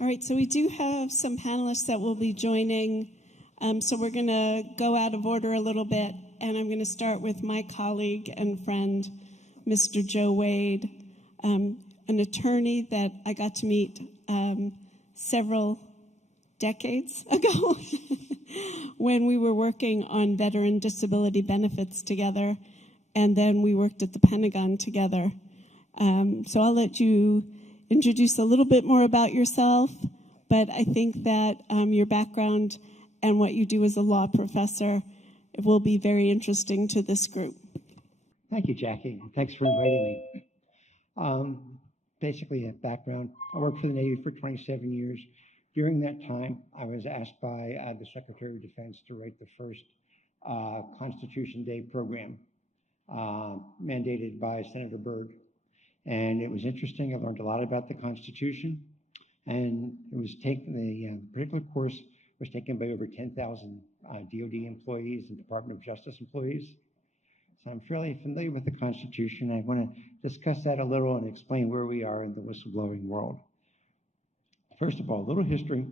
All right, so we do have some panelists that will be joining. So we're going to go out of order a little bit, and I'm going to start with my colleague and friend, Mr. Joe Wade, an attorney that I got to meet several decades ago when we were working on veteran disability benefits together, and then we worked at the Pentagon together. So I'll let you introduce a little bit more about yourself, but I think that your background and what you do as a law professor will be very interesting to this group. Thank you, Jackie. Thanks for inviting me. Basically, a background. I worked for the Navy for 27 years. During that time, I was asked by the Secretary of Defense to write the first Constitution Day program mandated by Senator Byrd. And it was interesting. I learned a lot about the Constitution. And it was taken, the particular course was taken by over 10,000 DOD employees and Department of Justice employees. So I'm fairly familiar with the Constitution. I want to discuss that a little and explain where we are in the whistleblowing world. First of all, a little history.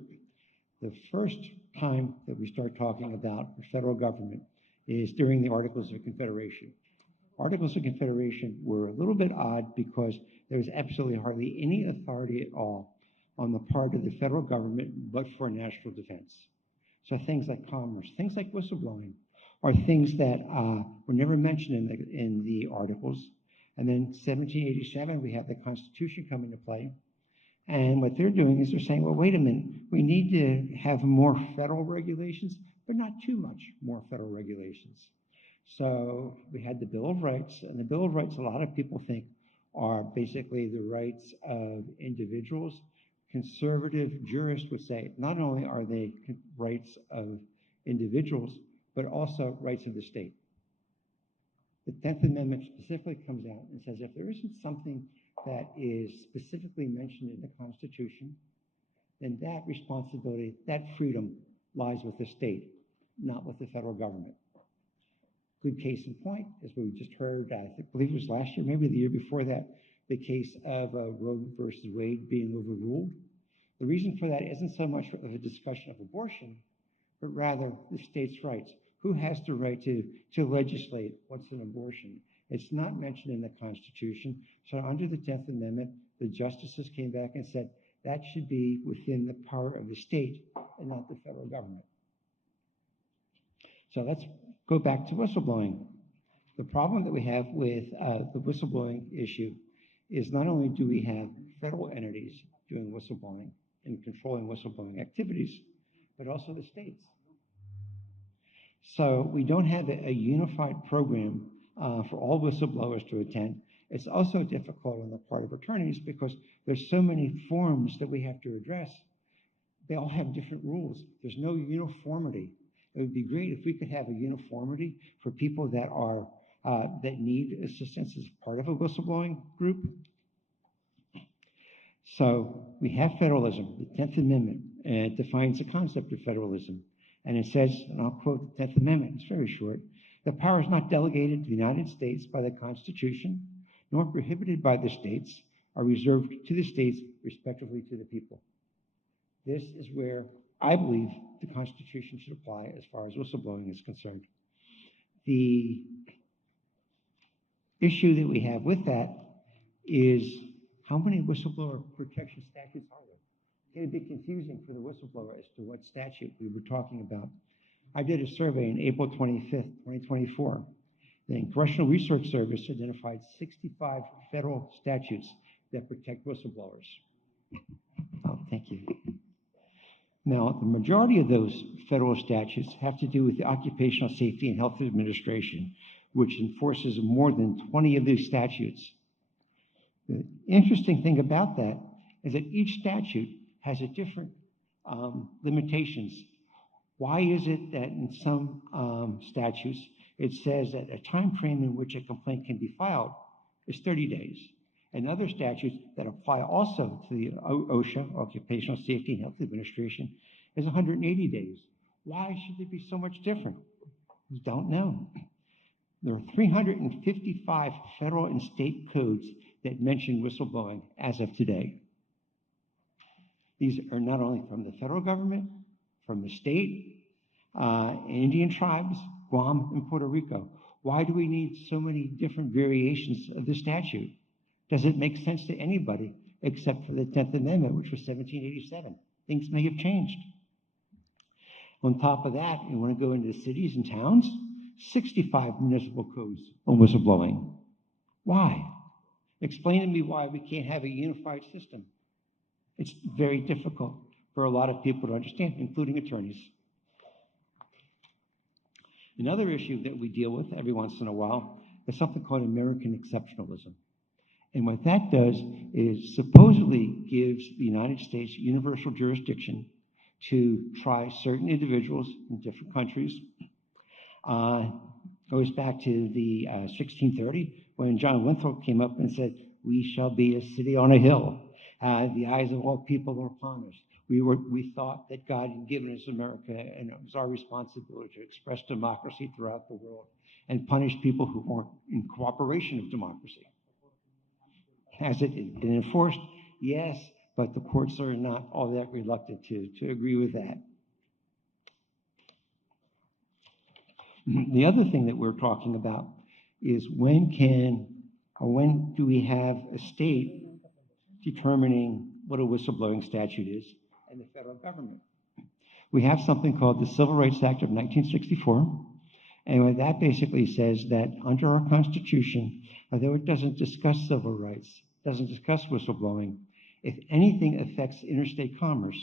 The first time that we start talking about the federal government is during the Articles of Confederation. Articles of Confederation were a little bit odd because there was absolutely hardly any authority at all on the part of the federal government but for national defense. So things like commerce, things like whistleblowing are things that were never mentioned in the Articles. And then 1787, we have the Constitution come into play. And what they're doing is they're saying, well, wait a minute, we need to have more federal regulations, but not too much more federal regulations. So we had the Bill of Rights, and the Bill of Rights, a lot of people think, are basically the rights of individuals. Conservative jurists would say not only are they rights of individuals, but also rights of the state. The 10th Amendment specifically comes out and says if there isn't something that is specifically mentioned in the Constitution, then that responsibility, that freedom lies with the state, not with the federal government. Good case in point is what we just heard, I believe it was last year, maybe the year before that, the case of Roe versus Wade being overruled. The reason for that isn't so much of a discussion of abortion, but rather the state's rights. Who has the right to legislate what's an abortion? It's not mentioned in the Constitution. So under the 10th Amendment, the justices came back and said that should be within the power of the state and not the federal government. So let's go back to whistleblowing. The problem that we have with the whistleblowing issue is not only do we have federal entities doing whistleblowing and controlling whistleblowing activities, but also the states. So we don't have a unified program for all whistleblowers to attend. It's also difficult on the part of attorneys because there's so many forms that we have to address. They all have different rules. There's no uniformity. It would be great if we could have a uniformity for people that are that need assistance as part of a whistleblowing group. So we have federalism. The 10th Amendment defines the concept of federalism. And it says, and I'll quote the 10th Amendment, it's very short, the power is not delegated to the United States by the Constitution, nor prohibited by the states, are reserved to the states, respectively to the people. This is where I believe the Constitution should apply as far as whistleblowing is concerned. The issue that we have with that is how many whistleblower protection statutes are there? It's a bit confusing for the whistleblower as to what statute we were talking about. I did a survey on April 25th, 2024. The Congressional Research Service identified 65 federal statutes that protect whistleblowers. Oh, thank you. Now, the majority of those federal statutes have to do with the Occupational Safety and Health Administration, which enforces more than 20 of these statutes. The interesting thing about that is that each statute has a different limitations. Why is it that in some statutes it says that a time frame in which a complaint can be filed is 30 days? And other statutes that apply also to the OSHA, Occupational Safety and Health Administration, is 180 days. Why should it be so much different? We don't know. There are 355 federal and state codes that mention whistleblowing as of today. These are not only from the federal government, from the state, Indian tribes, Guam, and Puerto Rico. Why do we need so many different variations of the statute? Does it make sense to anybody except for the 10th Amendment, which was 1787? Things may have changed. On top of that, you want to go into cities and towns? 65 municipal codes on whistleblowing. Why? Explain to me why we can't have a unified system. It's very difficult for a lot of people to understand, including attorneys. Another issue that we deal with every once in a while is something called American exceptionalism. And what that does is supposedly gives the United States universal jurisdiction to try certain individuals in different countries. Goes back to the 1630 when John Winthrop came up and said, "We shall be a city on a hill. The eyes of all people are upon us." We thought that God had given us America, and it was our responsibility to express democracy throughout the world and punish people who weren't in cooperation of democracy. Has it been enforced? Yes, but the courts are not all that reluctant to agree with that. The other thing that we're talking about is when do we have a state determining what a whistleblowing statute is and the federal government? We have something called the Civil Rights Act of 1964, and what that basically says that under our Constitution, although it doesn't discuss civil rights, doesn't discuss whistleblowing, if anything affects interstate commerce,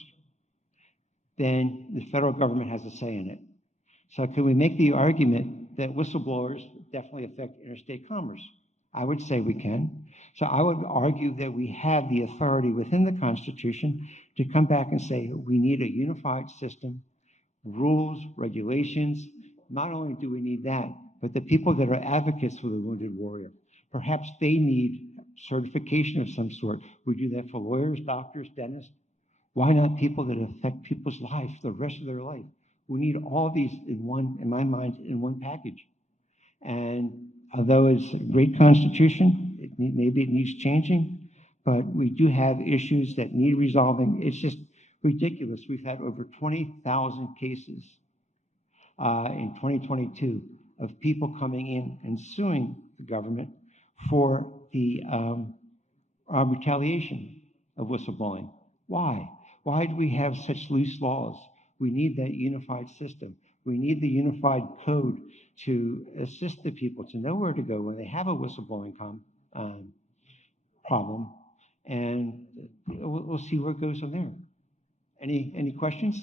then the federal government has a say in it. So can we make the argument that whistleblowers definitely affect interstate commerce? I would say we can. So I would argue that we have the authority within the Constitution to come back and say we need a unified system, rules, regulations. Not only do we need that, but the people that are advocates for the wounded warrior, perhaps they need certification of some sort. We do that for lawyers, doctors, dentists. Why not people that affect people's life, the rest of their life? We need all these in my mind, in one package. And although it's a great Constitution, maybe it needs changing, but we do have issues that need resolving. It's just ridiculous. We've had over 20,000 cases in 2022 of people coming in and suing the government for the retaliation of whistleblowing. Why? Why do we have such loose laws? We need that unified system. We need the unified code to assist the people to know where to go when they have a whistleblowing problem, and we'll see where it goes from there. Any questions?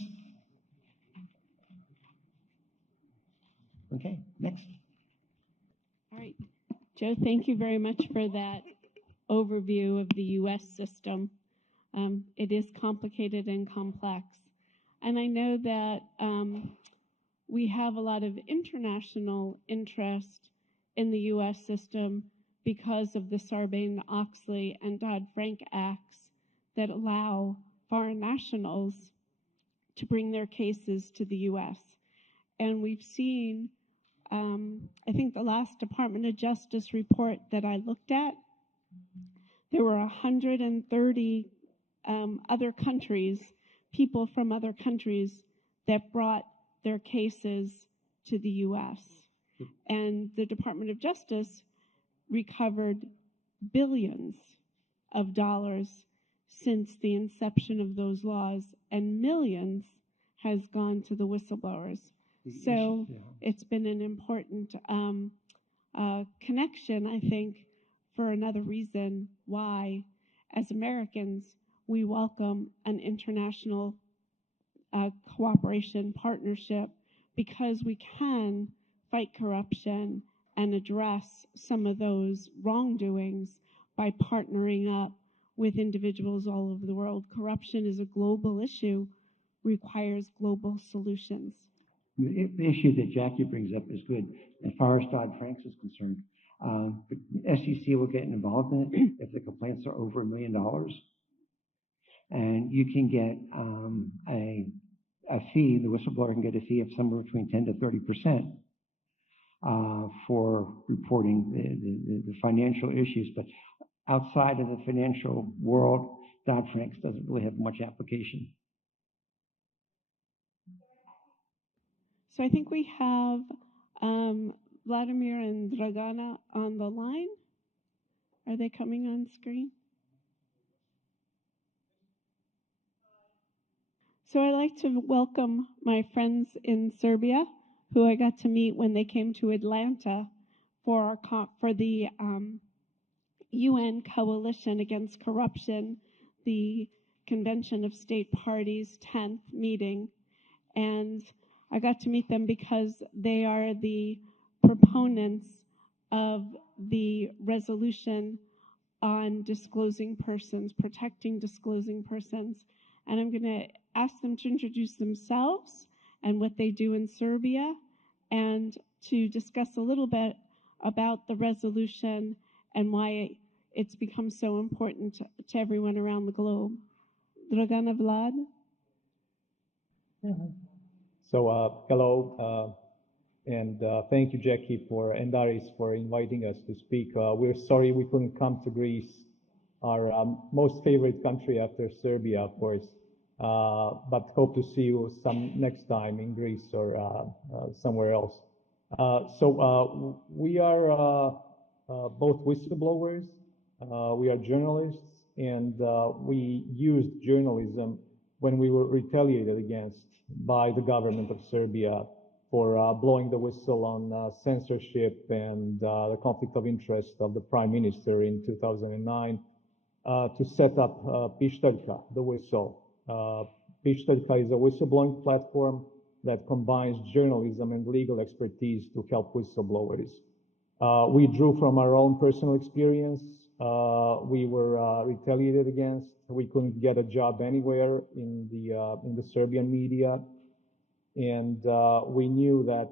Okay, next. All right. Joe, thank you very much for that overview of the U.S. system. It is complicated and complex. And I know that we have a lot of international interest in the U.S. system because of the Sarbanes-Oxley and Dodd-Frank Acts that allow foreign nationals to bring their cases to the U.S. And we've seen, I think the last Department of Justice report that I looked at, there were 130 other countries, people from other countries that brought their cases to the U.S. And the Department of Justice recovered billions of dollars since the inception of those laws, and millions has gone to the whistleblowers. So it's been an important connection, I think, for another reason why, as Americans, we welcome an international cooperation partnership, because we can fight corruption and address some of those wrongdoings by partnering up with individuals all over the world. Corruption is a global issue, requires global solutions. The issue that Jackie brings up is good as far as Dodd-Frank is concerned. But SEC will get involved in it if the complaints are over $1 million. And you can get a fee, the whistleblower can get a fee of somewhere between 10 to 30% for reporting the financial issues. But outside of the financial world, Dodd-Frank doesn't really have much application. So I think we have Vladimir and Druagana on the line. Are they coming on screen? So I'd like to welcome my friends in Serbia, who I got to meet when they came to Atlanta for the UN Coalition Against Corruption, the Convention of State Parties 10th meeting. And I got to meet them because they are the proponents of the resolution on disclosing persons, protecting disclosing persons. And I'm going to ask them to introduce themselves and what they do in Serbia, and to discuss a little bit about the resolution and why it's become so important to everyone around the globe. Dragana, Vlad? So, hello, and thank you, Jackie, and Aris for inviting us to speak. We're sorry we couldn't come to Greece, our most favorite country after Serbia, of course, but hope to see you next time in Greece or somewhere else. We are both whistleblowers, we are journalists, and we used journalism when we were retaliated against by the government of Serbia for blowing the whistle on censorship and the conflict of interest of the Prime Minister in 2009 to set up Pištaljka, the whistle. Pištaljka is a whistleblowing platform that combines journalism and legal expertise to help whistleblowers. We drew from our own personal experience. We were retaliated against. We couldn't get a job anywhere in the Serbian media, and we knew that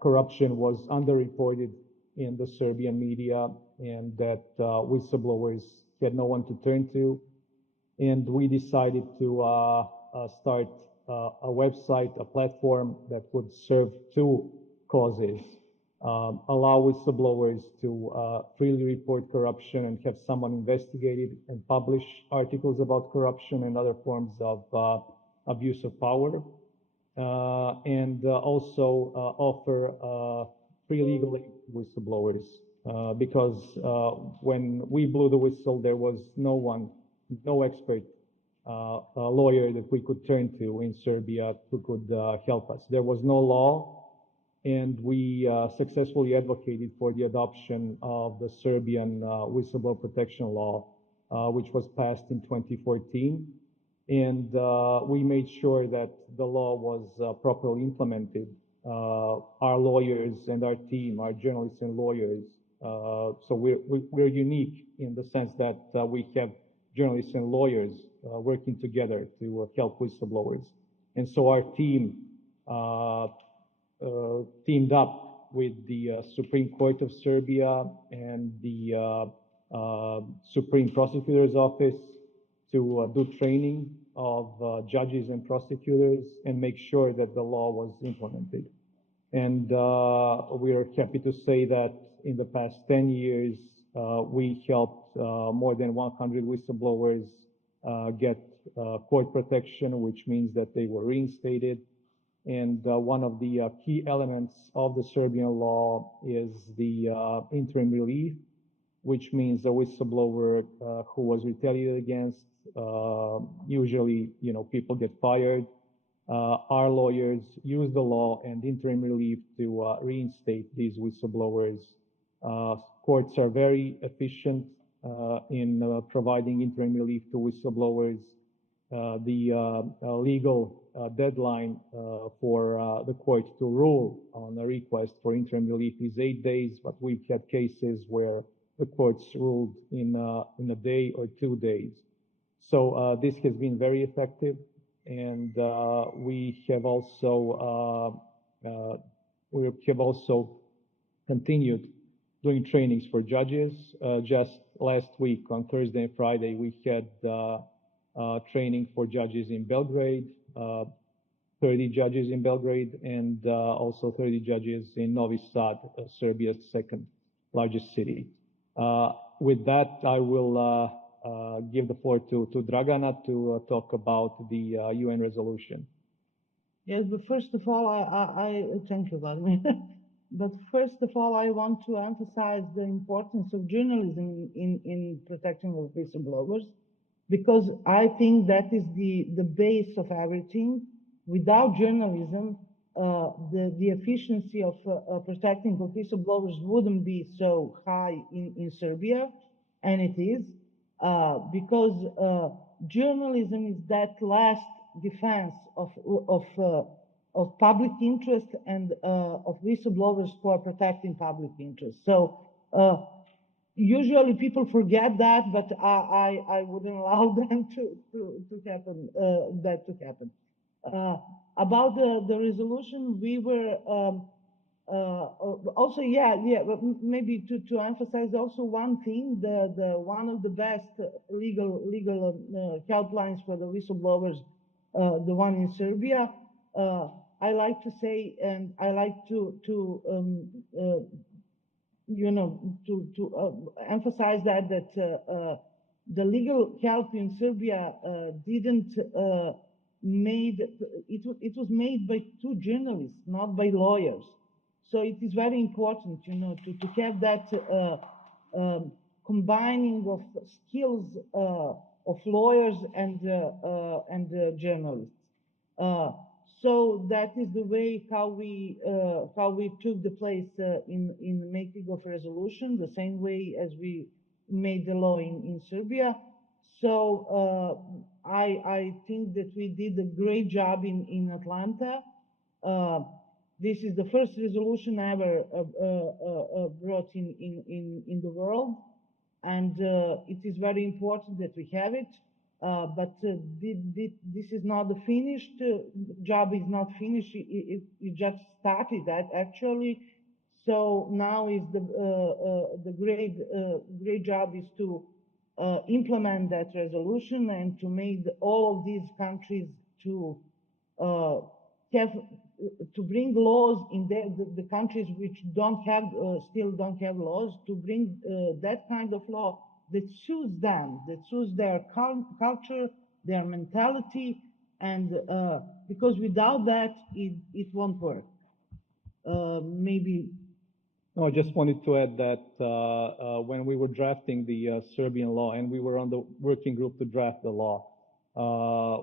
corruption was underreported in the Serbian media, and that whistleblowers had no one to turn to. And we decided to start a website, a platform that would serve two causes. Allow whistleblowers to freely report corruption and have someone investigated and publish articles about corruption and other forms of abuse of power, and also offer free legal aid to whistleblowers, because when we blew the whistle, there was no expert lawyer that we could turn to in Serbia who could help us. There was no law, and we successfully advocated for the adoption of the Serbian whistleblower protection law, which was passed in 2014. And we made sure that the law was properly implemented. Our lawyers and our team, our journalists and lawyers, so we're unique in the sense that we have journalists and lawyers working together to help whistleblowers. And so our team teamed up with the Supreme Court of Serbia and the Supreme Prosecutor's Office to do training of judges and prosecutors and make sure that the law was implemented. And we are happy to say that in the past 10 years, we helped more than 100 whistleblowers get court protection, which means that they were reinstated. And one of the key elements of the Serbian law is the interim relief, which means a whistleblower who was retaliated against, usually, people get fired. Our lawyers use the law and interim relief to reinstate these whistleblowers. Courts are very efficient in providing interim relief to whistleblowers. The legal deadline for the court to rule on a request for interim relief is 8 days, but we've had cases where the courts ruled in a day or 2 days. So this has been very effective, and we have also continued doing trainings for judges. Just last week on Thursday and Friday, we had training for judges in Belgrade, 30 judges in Belgrade, and also 30 judges in Novi Sad, Serbia's second largest city. With that, I will give the floor to Dragana to talk about the UN resolution. Yes, but first of all, I thank you, Vladimir. But first of all, I want to emphasize the importance of journalism in protecting of whistleblowers, because I think that is the base of everything. Without journalism, the efficiency of protecting of whistleblowers wouldn't be so high in Serbia, and it is, because journalism is that last defense of public interest and of whistleblowers who are protecting public interest. So usually people forget that, but I wouldn't allow them to happen, that to happen. About the resolution, we were also, but maybe to emphasize also one thing, the one of the best legal helplines for the whistleblowers, the one in Serbia. I like to say, and I like to emphasize that the legal help in Serbia didn't it was made by two journalists, not by lawyers. So it is very important, to have that combining of skills of lawyers and journalists. So that is the way how we took the place in making of resolution, the same way as we made the law in Serbia. So I think that we did a great job in Atlanta. This is the first resolution ever brought in the world, and it is very important that we have it. But this is not the finished job. Is not finished. It just started that actually. So now is the great job is to implement that resolution and to make all of these countries to bring laws in the countries which still don't have laws, to bring that kind of law that suits them, that suits their culture, their mentality, and because without that, it won't work. Maybe. No, I just wanted to add that when we were drafting the Serbian law, and we were on the working group to draft the law,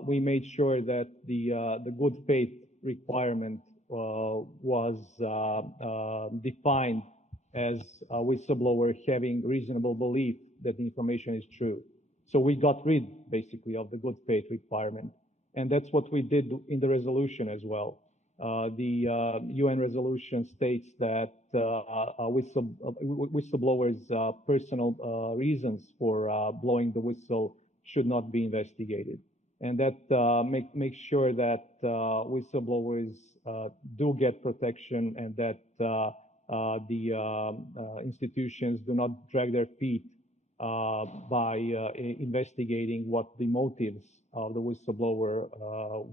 we made sure that the good faith requirement was defined as a whistleblower having reasonable belief that the information is true. So we got rid, basically, of the good faith requirement. And that's what we did in the resolution as well. The UN resolution states that whistleblowers' personal reasons for blowing the whistle should not be investigated. And that makes sure that whistleblowers do get protection, and that the institutions do not drag their feet by investigating what the motives of the whistleblower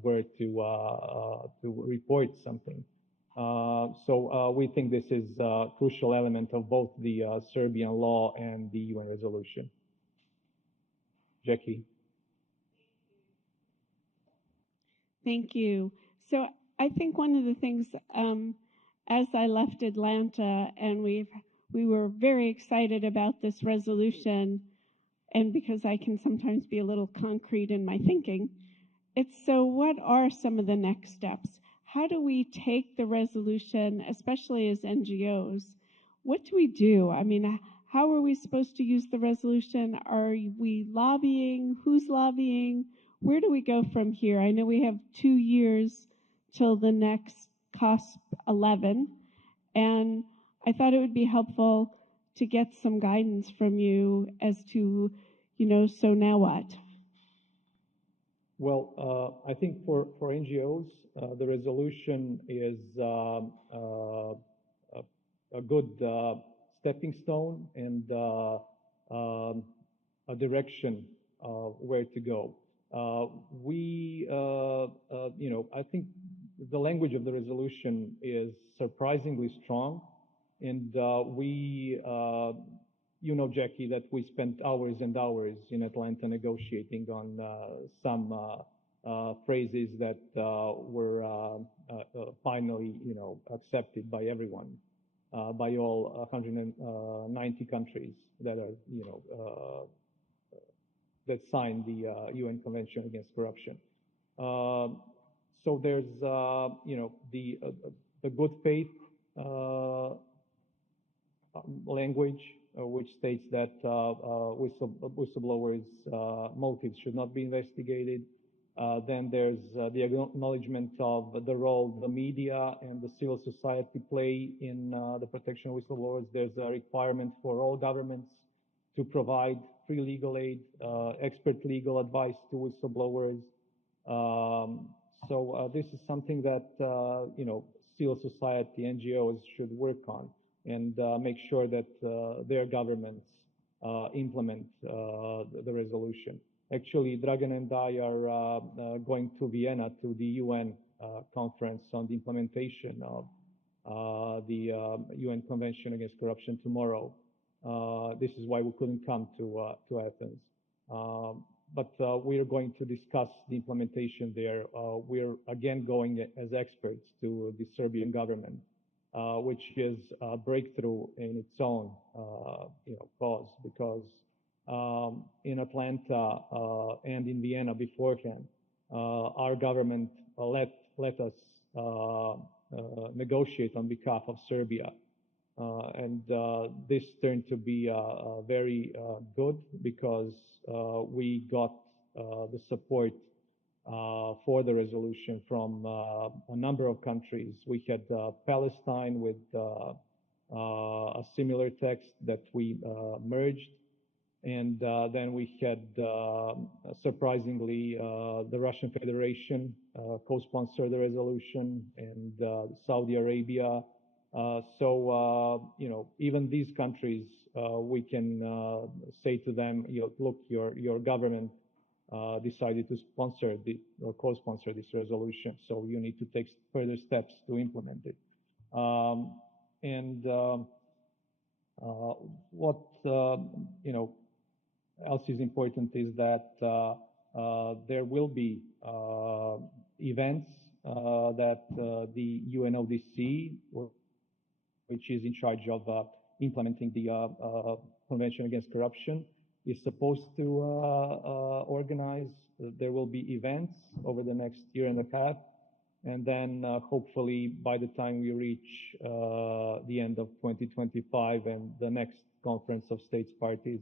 were to report something. So we think this is a crucial element of both the Serbian law and the UN resolution. Jackie. Thank you. So I think one of the things, as I left Atlanta, and we were very excited about this resolution, and because I can sometimes be a little concrete in my thinking, it's so what are some of the next steps? How do we take the resolution, especially as NGOs? What do we do? I mean, how are we supposed to use the resolution? Are we lobbying? Who's lobbying? Where do we go from here? I know we have 2 years till the next COSP 11, and I thought it would be helpful to get some guidance from you as to, so now what? Well, I think for NGOs, the resolution is a good stepping stone and a direction of where to go. I think the language of the resolution is surprisingly strong, and we you know, Jackie, that we spent hours and hours in Atlanta negotiating on some phrases that were finally, you know, accepted by everyone, by all 190 countries that are, you know, that signed the UN Convention Against Corruption. So there's, you know, the good faith language, which states that whistleblowers' motives should not be investigated. Then there's the acknowledgement of the role the media and the civil society play in the protection of whistleblowers. There's a requirement for all governments to provide free legal aid, expert legal advice to whistleblowers. So this is something that, you know, civil society, NGOs should work on and make sure that their governments implement the resolution. Actually, Dragan and I are going to Vienna to the UN conference on the implementation of the UN Convention Against Corruption tomorrow. This is why we couldn't come to Athens. But we are going to discuss the implementation there. We're again going as experts to the Serbian government, which is a breakthrough in its own, you know, cause, because in Atlanta and in Vienna beforehand, our government let us negotiate on behalf of Serbia. And this turned to be very good because we got the support for the resolution from a number of countries. We had Palestine with a similar text that we merged. And then we had, surprisingly, the Russian Federation co-sponsor the resolution, and Saudi Arabia. So, you know, even these countries, we can say to them, you know, look, your government decided to sponsor or co-sponsor this resolution, so you need to take further steps to implement it. What, you know, else is important is that there will be events that the UNODC, which is in charge of implementing the Convention Against Corruption, is supposed to organize. There will be events over the next year and a half, and then hopefully by the time we reach the end of 2025 and the next conference of states parties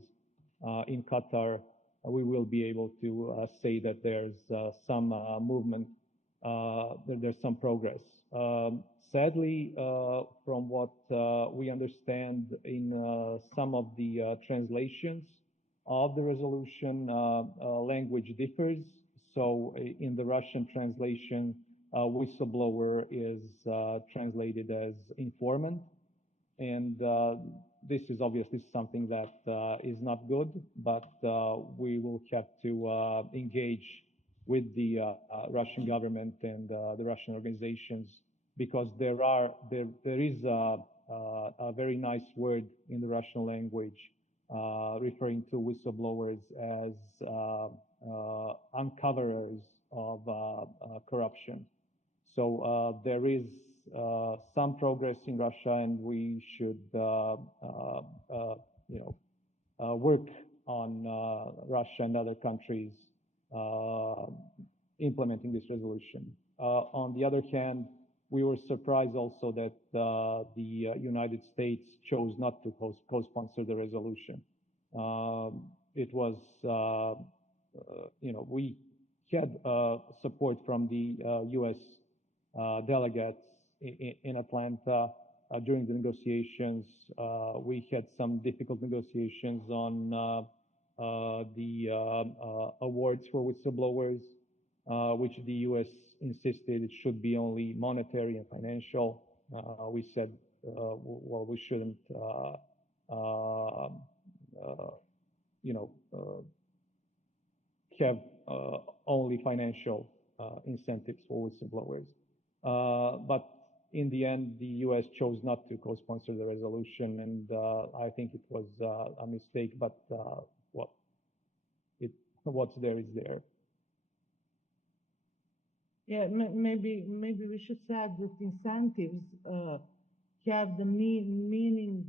in Qatar, we will be able to say that there's some movement, there's some progress. Sadly, from what we understand in some of the translations of the resolution, language differs. So in the Russian translation, whistleblower is translated as informant. And this is obviously something that is not good, but we will have to engage with the Russian government and the Russian organizations, because there is a very nice word in the Russian language referring to whistleblowers as uncoverers of corruption. So there is some progress in Russia, and we should, you know, work on Russia and other countries implementing this resolution. On the other hand, we were surprised also that the United States chose not to co-sponsor the resolution. It was, you know, we had support from the U.S. Delegates in Atlanta during the negotiations. We had some difficult negotiations on the awards for whistleblowers, which the U.S. insisted it should be only monetary and financial. We said, well, we shouldn't, you know, have only financial incentives for whistleblowers. But in the end, the U.S. chose not to co-sponsor the resolution, and I think it was a mistake. But well, what's there is there. Yeah, maybe we should add that incentives have the meaning,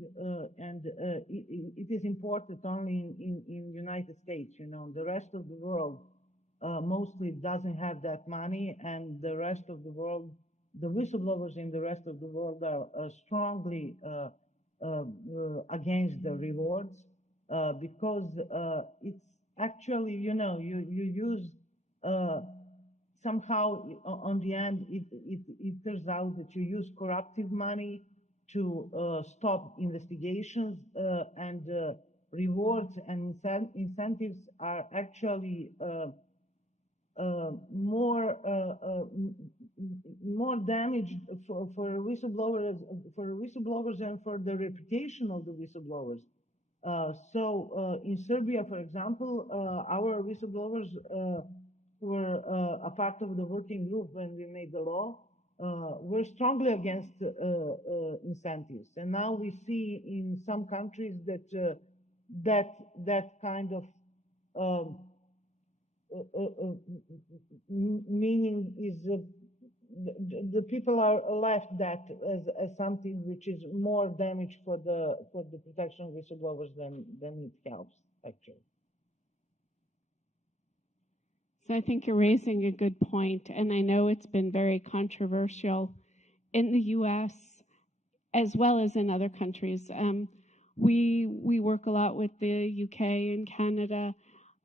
and it is important only in United States. You know, the rest of the world mostly doesn't have that money, and the rest of the world, the whistleblowers in the rest of the world are strongly against the rewards because it's actually, you know, you use somehow on the end it turns out that you use corruptive money to stop investigations, and rewards and incentives are actually more damage for whistleblowers and for the reputation of the whistleblowers. So in Serbia, for example, our whistleblowers were a part of the working group when we made the law. We're strongly against incentives, and now we see in some countries that that kind of meaning is the people are left that as something which is more damage for the protection of whistleblowers than it helps actually. So I think you're raising a good point, and I know it's been very controversial in the U.S. as well as in other countries. We work a lot with the U.K. and Canada,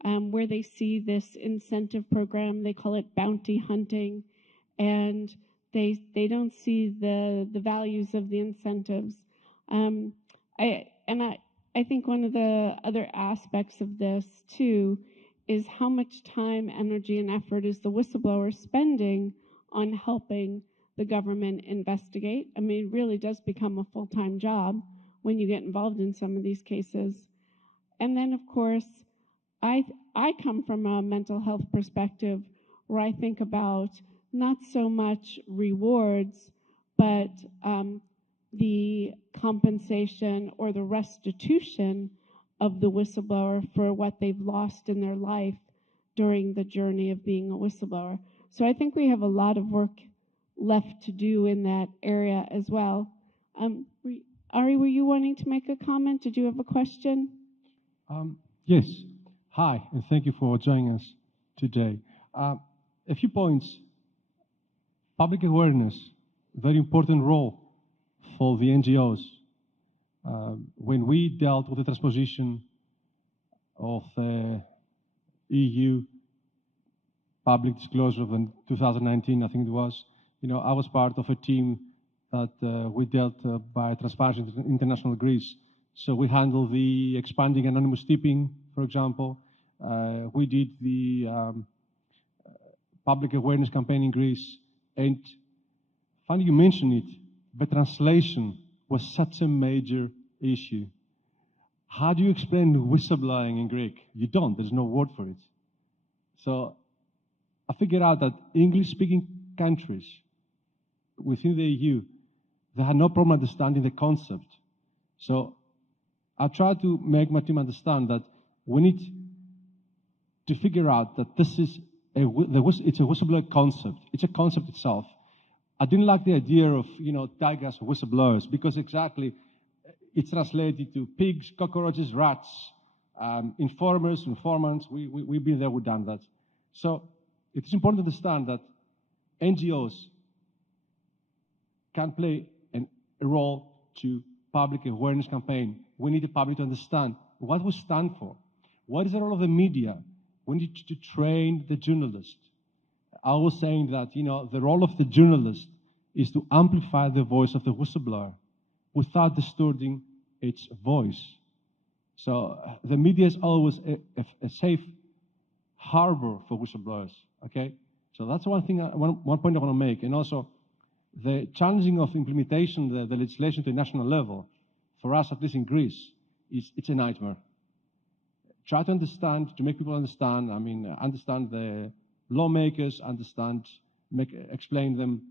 where they see this incentive program. They call it bounty hunting, and they don't see the values of the incentives. I think one of the other aspects of this too is how much time, energy, and effort is the whistleblower spending on helping the government investigate. I mean, it really does become a full-time job when you get involved in some of these cases. And then, of course, I come from a mental health perspective where I think about not so much rewards, but the compensation or the restitution of the whistleblower for what they've lost in their life during the journey of being a whistleblower. So I think we have a lot of work left to do in that area as well. Ari, were you wanting to make a comment? Did you have a question? Yes. Hi, and thank you for joining us today. A few points. Public awareness, very important role for the NGOs. When we dealt with the transposition of the EU public disclosure of 2019, I think it was, you know, I was part of a team that we dealt by Transparency International Greece. So we handled the expanding anonymous tipping, for example. We did the public awareness campaign in Greece. And funny you mention it, but translation was such a major issue. How do you explain whistleblowing in Greek? You don't, there's no word for it. So I figured out that English-speaking countries within the EU, they had no problem understanding the concept. So I tried to make my team understand that we need to figure out that this is it's a whistleblower concept. It's a concept itself. I didn't like the idea of, you know, tigers or whistleblowers because exactly it's translated to pigs, cockroaches, rats, informers, informants. We've been there, we've done that. So it's important to understand that NGOs can play a role to public awareness campaign. We need the public to understand what we stand for. What is the role of the media? We need to train the journalist. I was saying that, you know, the role of the journalist is to amplify the voice of the whistleblower without distorting its voice. So the media is always a safe harbor for whistleblowers, okay? So that's one thing, one point I want to make. And also, the challenging of implementation, the legislation to a national level, for us, at least in Greece, it's a nightmare. Try to understand, to make people understand, I mean, understand the lawmakers, explain them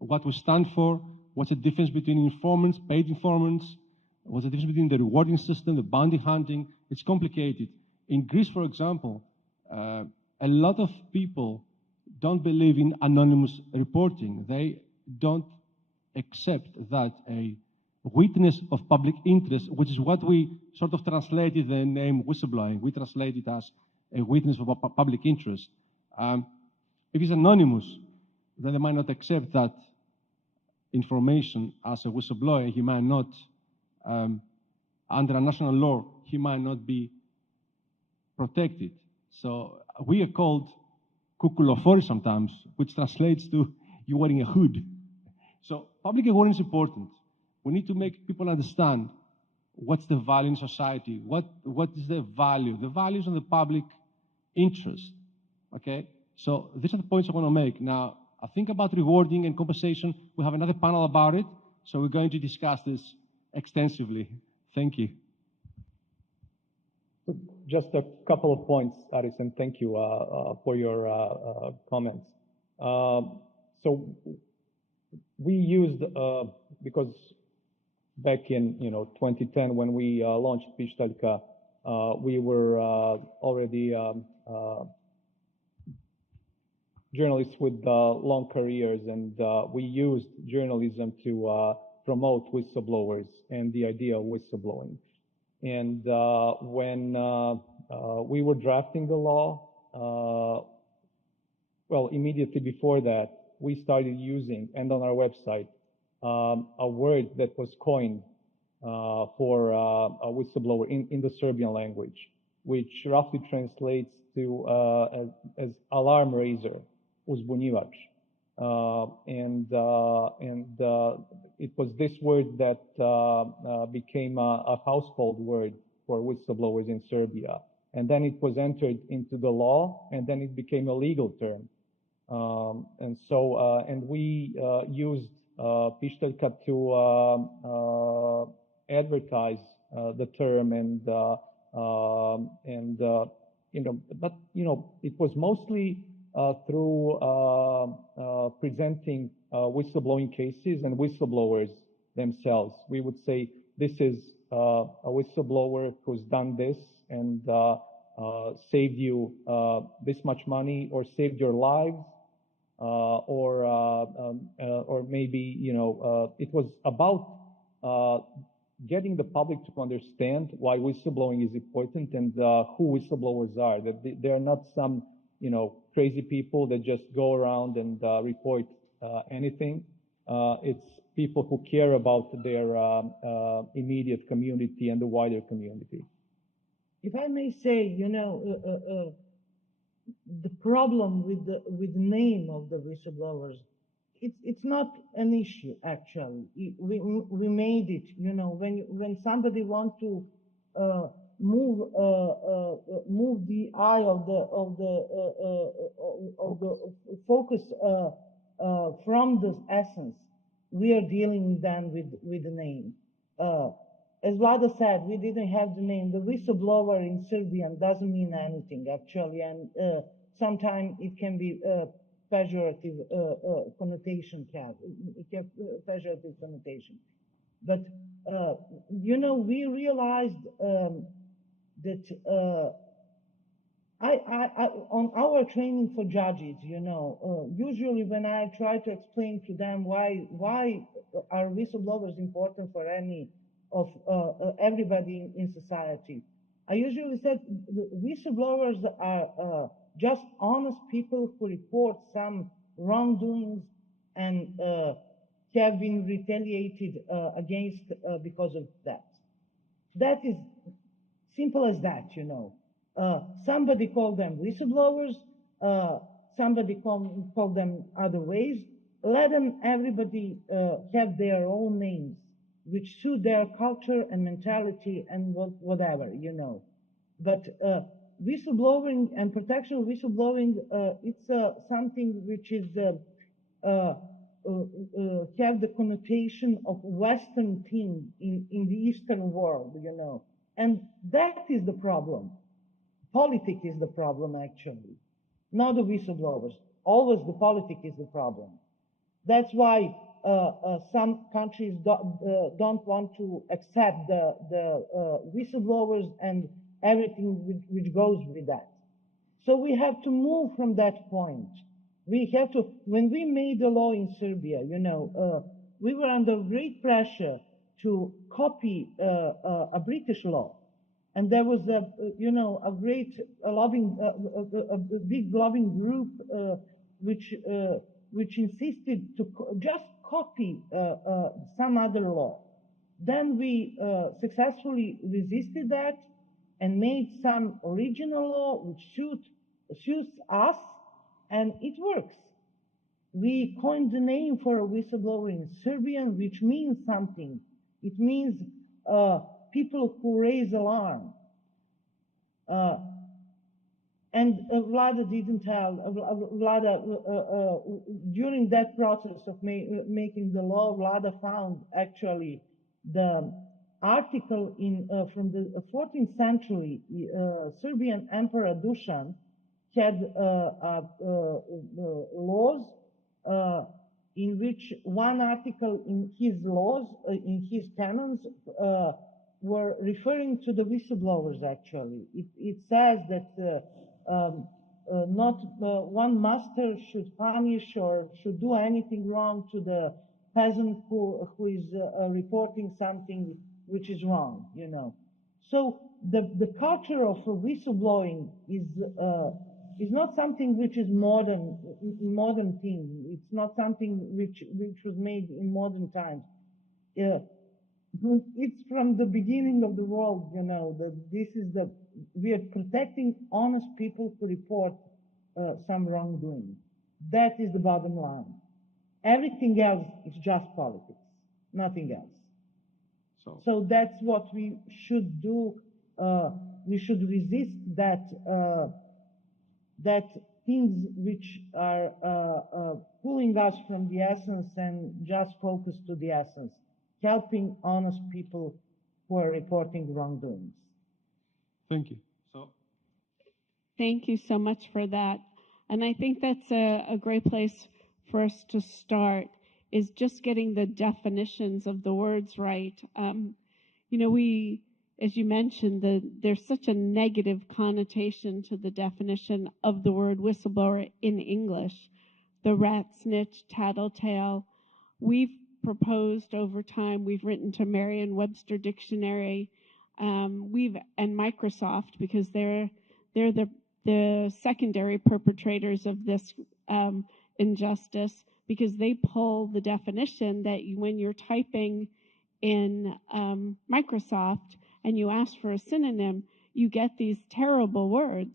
what we stand for, what's the difference between informants, paid informants, what's the difference between the rewarding system, the bounty hunting. It's complicated. In Greece, for example, a lot of people don't believe in anonymous reporting. They don't accept that a witness of public interest, which is what we sort of translated the name whistleblowing. We translate it as a witness of public interest. If it's anonymous, then they might not accept that information as a whistleblower. He might not, under a national law, he might not be protected. So we are called kukulofori sometimes, which translates to you wearing a hood. So public awareness is important. We need to make people understand what's the value in society, what is the value. The value is on the public interest, okay? So these are the points I want to make. Now, I think about rewarding and compensation. We have another panel about it, so we're going to discuss this extensively. Thank you. Just a couple of points, Aris, and thank you for your comments. So we used, because back in 2010 when we launched Pištaljka, we were already journalists with long careers, and we used journalism to promote whistleblowers and the idea of whistleblowing. And when we were drafting the law, well, immediately before that, we started using, and on our website, a word that was coined for a whistleblower in the Serbian language, which roughly translates to as alarm raiser, uzbunjivač. And it was this word that became a household word for whistleblowers in Serbia. And then it was entered into the law, and then it became a legal term. And we used Pištaljka to advertise the term, but it was mostly through presenting whistleblowing cases and whistleblowers themselves. We would say, this is a whistleblower who's done this and saved you this much money, or saved your lives, or maybe, it was about getting the public to understand why whistleblowing is important and who whistleblowers are, that they are not some, crazy people that just go around and report anything. It's people who care about their immediate community and the wider community. If I may say, the problem with the name of the whistleblowers, it's not an issue actually. We made it. When somebody wants to move the eye of the focus from the essence, we are dealing then with the name. As Vlada said, we didn't have the name. The whistleblower in Serbian doesn't mean anything actually, and sometimes it can be pejorative connotation. It can pejorative connotation. But we realized that on our training for judges, usually when I try to explain to them why are whistleblowers important for everybody in society, I usually said the whistleblowers are just honest people who report some wrongdoings and have been retaliated against because of that. That is simple as that, Somebody called them whistleblowers, somebody called them other ways. Let them, everybody, have their own names, which suit their culture and mentality and whatever, But whistleblowing and protection of whistleblowing, it's something which is have the connotation of Western thing in the Eastern world, And that is the problem. Politics is the problem, actually, not the whistleblowers. Always the politics is the problem. That's why some countries don't want to accept the whistleblowers and everything which goes with that. So we have to move from that point. We have to, when we made the law in Serbia, you know, we were under great pressure to copy a British law. And there was a, you know, a great lobbying, a big lobbying group which insisted to just copy some other law. Then we successfully resisted that and made some original law which suits us, and it works. We coined the name for a whistleblower in Serbian, which means something. It means people who raise alarm. And Vlada didn't tell, Vlada, during that process of making the law, Vlada found actually the article from the 14th century, Serbian Emperor Dusan had laws in which one article in his laws, in his canons, were referring to the whistleblowers actually. It says that not one master should punish or should do anything wrong to the peasant who is reporting something which is wrong, you know. So the culture of whistleblowing is not something which is modern thing. It's not something which was made in modern times. It's from the beginning of the world, you know, that we are protecting honest people who report some wrongdoing. That is the bottom line. Everything else is just politics, nothing else. So that's what we should do. We should resist that things which are pulling us from the essence and just focus to the essence, helping honest people who are reporting wrongdoings. Thank you. Thank you so much for that. And I think that's a great place for us to start, is just getting the definitions of the words right. You know, as you mentioned, there's such a negative connotation to the definition of the word whistleblower in English. The rat, snitch, tattletale. We've proposed over time, we've written to Merriam-Webster Dictionary, and Microsoft, because they're the secondary perpetrators of this injustice, because they pull the definition that when you're typing in Microsoft and you ask for a synonym, you get these terrible words.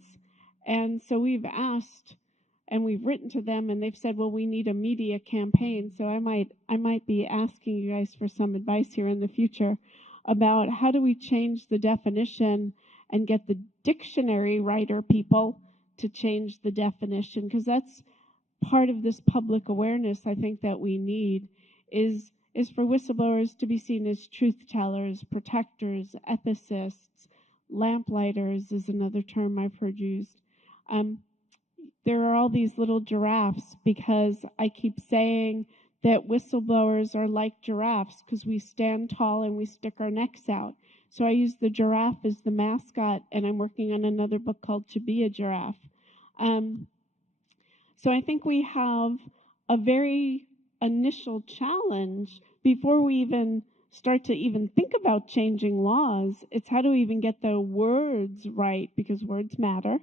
And so we've asked and we've written to them, and they've said, well, we need a media campaign. So I might be asking you guys for some advice here in the future about how do we change the definition and get the dictionary writer people to change the definition, because that's part of this public awareness I think that we need is for whistleblowers to be seen as truth tellers, protectors, ethicists. Lamplighters is another term I've heard used. There are all these little giraffes, because I keep saying that whistleblowers are like giraffes because we stand tall and we stick our necks out. So I use the giraffe as the mascot, and I'm working on another book called To Be a Giraffe. So I think we have a very initial challenge before we even start to even think about changing laws. It's how do we even get the words right, because words matter,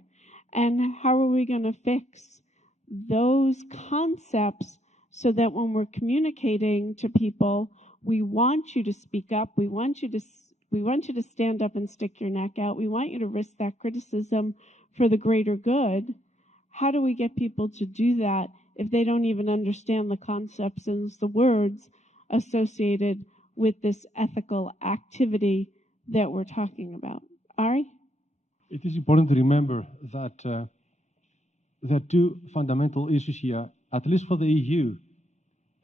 and how are we going to fix those concepts so that when we're communicating to people, we want you to speak up, we want you to stand up and stick your neck out, we want you to risk that criticism for the greater good. How do we get people to do that if they don't even understand the concepts and the words associated with this ethical activity that we're talking about? Ari? It is important to remember that there are two fundamental issues here, at least for the EU,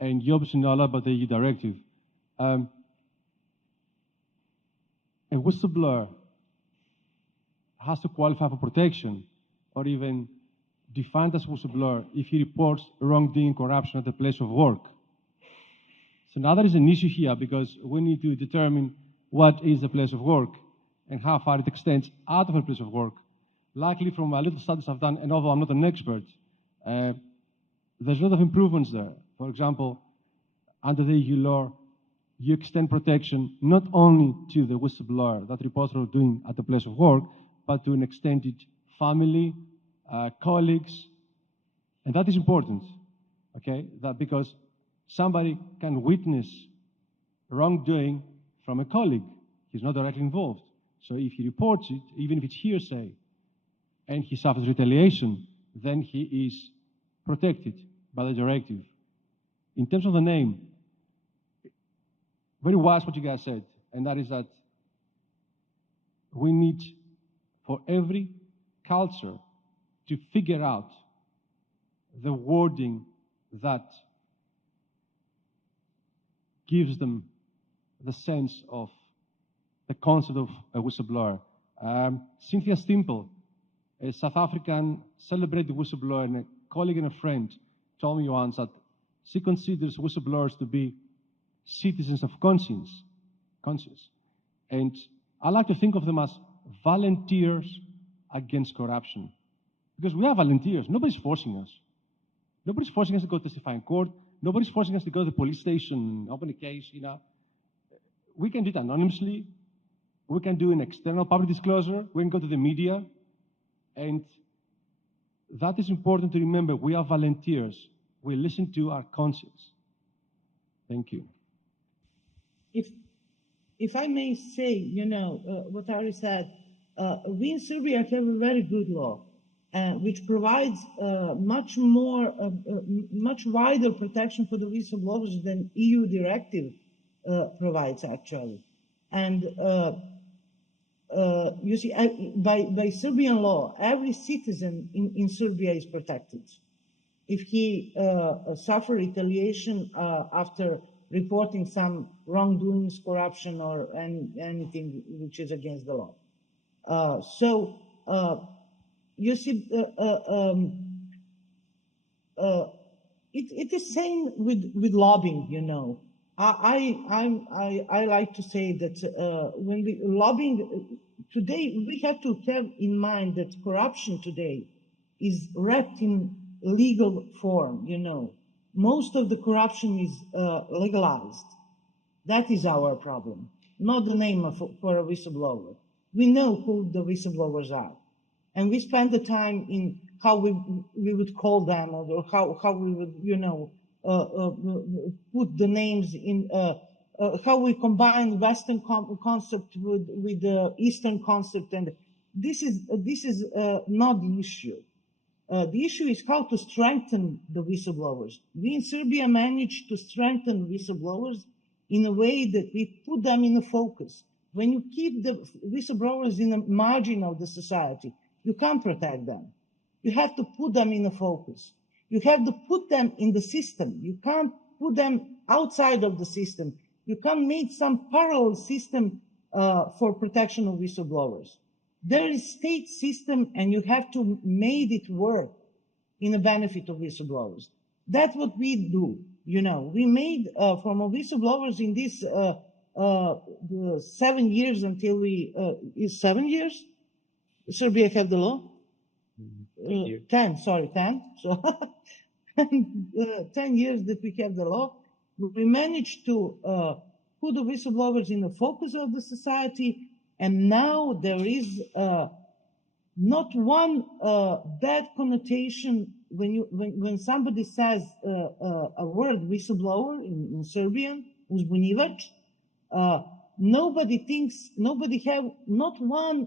and you obviously know a lot about the EU directive. A whistleblower has to qualify for protection or even defined as whistleblower if he reports wrongdoing, corruption at the place of work. So now there is an issue here because we need to determine what is the place of work and how far it extends out of a place of work. Luckily, from a little studies I've done, and although I'm not an expert, there's a lot of improvements there. For example, under the EU law, you extend protection not only to the whistleblower that reports wrongdoing at the place of work, but to an extended family, colleagues, and that is important, okay? That because somebody can witness wrongdoing from a colleague. He's not directly involved. So if he reports it, even if it's hearsay, and he suffers retaliation, then he is protected by the directive. In terms of the name, very wise what you guys said, and that is that we need, for every culture, to figure out the wording that gives them the sense of the concept of a whistleblower. Cynthia Stimple, a South African celebrated whistleblower and a colleague and a friend, told me once that she considers whistleblowers to be citizens of conscience. And I like to think of them as volunteers against corruption. Because we are volunteers. Nobody's forcing us. Nobody's forcing us to go testify in court. Nobody's forcing us to go to the police station, open a case, you know. We can do it anonymously. We can do an external public disclosure. We can go to the media. And that is important to remember. We are volunteers. We listen to our conscience. Thank you. If I may say, you know, what Ari said, we in Serbia have a very good law, which provides much wider protection for the whistleblowers than EU directive provides actually. And you see, by Serbian law, every citizen in Serbia is protected. If he suffer retaliation after reporting some wrongdoings, corruption, or anything which is against the law. You see, it is same with lobbying. You know, I like to say that when we lobbying today, we have to have in mind that corruption today is wrapped in legal form. You know, most of the corruption is legalized. That is our problem, not the name for a whistleblower. We know who the whistleblowers are. And we spend the time in how we would call them, or how we would, you know, put the names in, how we combine Western concept with the Eastern concept. And this is not the issue. The issue is how to strengthen the whistleblowers. We in Serbia managed to strengthen whistleblowers in a way that we put them in the focus. When you keep the whistleblowers in the margin of the society, you can't protect them. You have to put them in the focus. You have to put them in the system. You can't put them outside of the system. You can't make some parallel system for protection of whistleblowers. There is state system, and you have to make it work in the benefit of whistleblowers. That's what we do. You know, we made from a whistleblowers in this 7 years until we is 7 years. Serbia have the law. 10. So 10 years that we have the law. We managed to put the whistleblowers in the focus of the society. And now there is not one bad connotation when somebody says a word whistleblower in Serbian, uzbunjivač. Nobody have not one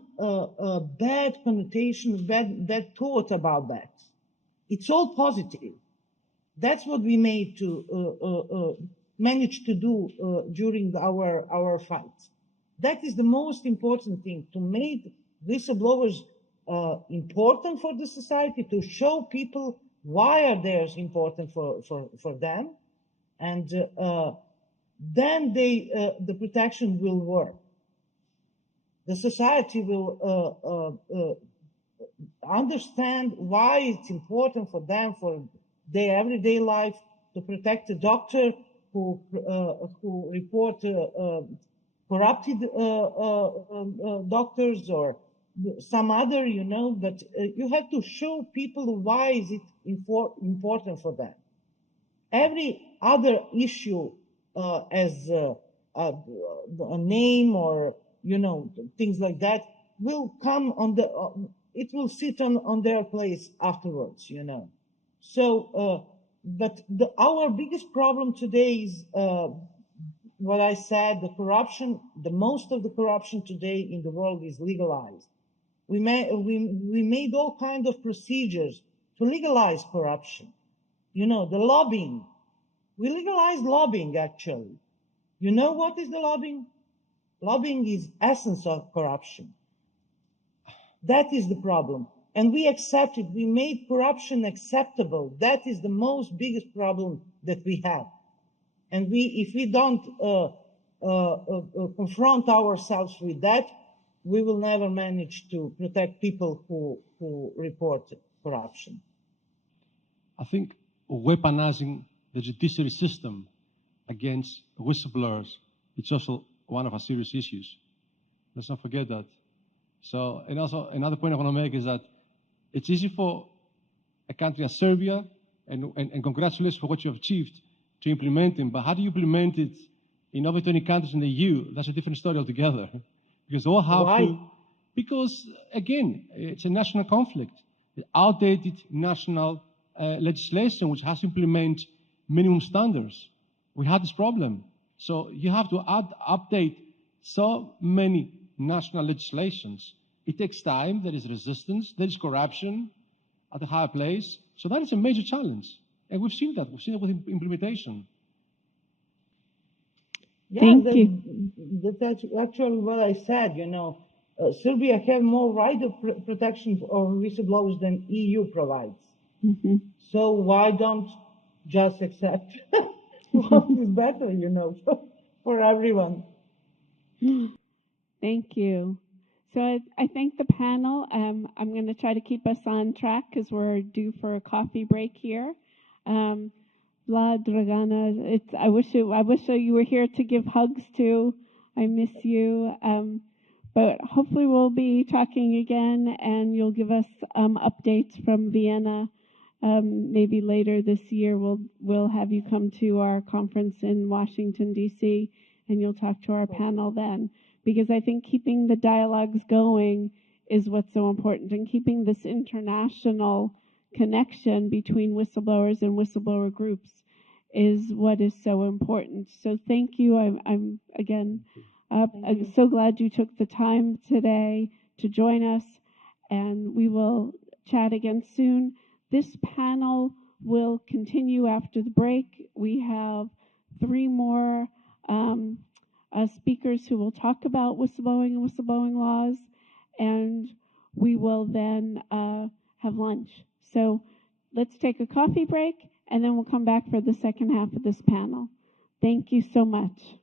bad connotation, bad thought about that. It's all positive. That's what we made to manage to do during our fights. That is the most important thing, to make whistleblowers important for the society, to show people why are they important for them, and then the protection will work. The society will, understand why it's important for them, for their everyday life, to protect a doctor who report corrupted doctors or some other, but you have to show people why is it important for them. Every other issue as a name or, things like that will come on it will sit on their place afterwards, So, but our biggest problem today is what I said, the corruption. The most of the corruption today in the world is legalized. We made all kinds of procedures to legalize corruption. The lobbying. We legalized lobbying, actually. You know what is the lobbying? Lobbying is essence of corruption. That is the problem. And we accept it. We made corruption acceptable. That is the most biggest problem that we have. And if we don't confront ourselves with that, we will never manage to protect people who report corruption. I think weaponizing the judiciary system against whistleblowers, it's also one of our serious issues. Let's not forget that. So, and also another point I want to make is that it's easy for a country like Serbia, and congratulations for what you have achieved, to implement it, but how do you implement it in over 20 countries in the EU? That's a different story altogether. Because all have to, because again, it's a national conflict. Outdated national legislation which has to implement minimum standards. We had this problem. So you have to update so many national legislations. It takes time, there is resistance, there is corruption at a higher place. So that is a major challenge. And we've seen that with implementation. Yeah, Thank you. That's actually what I said, Serbia have more right of protection of whistleblowers than EU provides. Mm-hmm. So why don't just accept what is better, for everyone? Thank you. So I thank the panel. I'm going to try to keep us on track because we're due for a coffee break here. Vlad, Dragana, I wish you were here to give hugs to. I miss you. But hopefully we'll be talking again, and you'll give us updates from Vienna. Maybe later this year we'll have you come to our conference in Washington, D.C., and you'll talk to our panel then. Because I think keeping the dialogues going is what's so important, and keeping this international connection between whistleblowers and whistleblower groups is what is so important. So thank you. I'm so glad you took the time today to join us, and we will chat again soon. This panel will continue after the break. We have 3 more speakers who will talk about whistleblowing and whistleblowing laws, and we will then have lunch. So let's take a coffee break, and then we'll come back for the second half of this panel. Thank you so much.